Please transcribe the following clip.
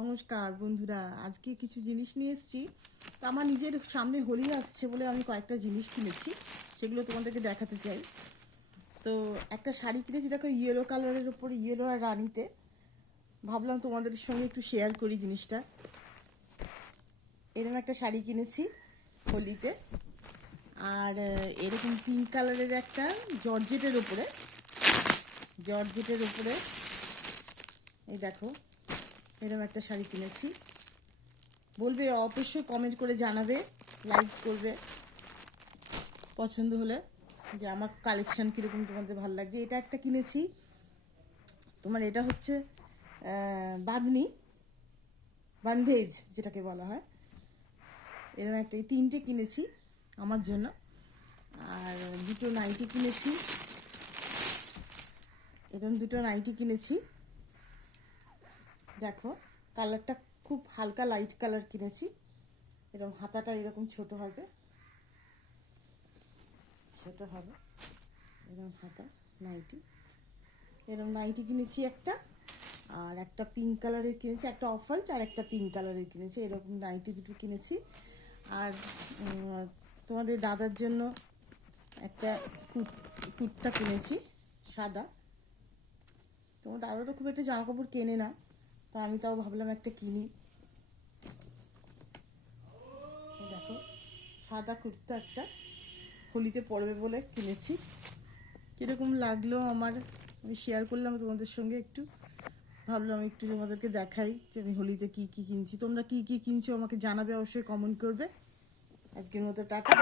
নমস্কার বন্ধুরা, আজকে কিছু জিনিস নিয়ে এসেছি। তো আমার নিজের সামনে হোলি আসছে বলে আমি কয়েকটা জিনিস কিনেছি, সেগুলো তোমাদেরকে দেখাতে চাই। তো একটা শাড়ি কিনেছি, দেখো ইয়েলো কালারের ওপর ইয়েলো আর রানিতে। ভাবলাম তোমাদের সঙ্গে একটু শেয়ার করি জিনিসটা। এরকম একটা শাড়ি কিনেছি হোলিতে, আর এরকম পিঙ্ক কালারের একটা জর্জেটের ওপরে এই দেখো এরকম একটা শাড়ি কিনেছি। বলবে, অবশ্যই কমেন্ট করে জানাবে, লাইক করবে পছন্দ হলে, যে আমার কালেকশন কীরকম তোমাদের ভালো লাগছে। এটা একটা কিনেছি তোমার, এটা হচ্ছে বান্ধেজ যেটাকে বলা হয়। এরকম একটা, এই তিনটে কিনেছি আমার জন্য। আর দুটো নাইটি কিনেছি, এরকম দুটো নাইটি কিনেছি। দেখো কালারটা খুব হালকা লাইট কালার কিনেছি। এরকম হাতাটা এরকম ছোট হবে এরকম হাতা এরকম নাইটি কিনেছি একটা। আর একটা পিঙ্ক কালারের কিনেছি, একটা অফ হোয়াইট আর একটা পিঙ্ক কালারের কিনেছি। এরকম নাইটি দুটো কিনেছি। আর তোমাদের দাদার জন্য একটা কুর্তা কিনেছি সাদা। তোমার দাদা তো খুব একটা জামা কাপড় কেনে না, তো আমি তাও ভাবলাম একটা কিনি। দেখো সাদা কুর্তা একটা হোলিতে পরবে বলে কিনেছি। কীরকম লাগলো আমার, আমি শেয়ার করলাম তোমাদের সঙ্গে একটু। ভাবলাম একটু তোমাদেরকে দেখাই যে আমি হোলিতে কী কী কিনছি। তোমরা কী কী কিনছো আমাকে জানাবে, অবশ্যই কমেন্ট করবে। আজকের মতো টাটা।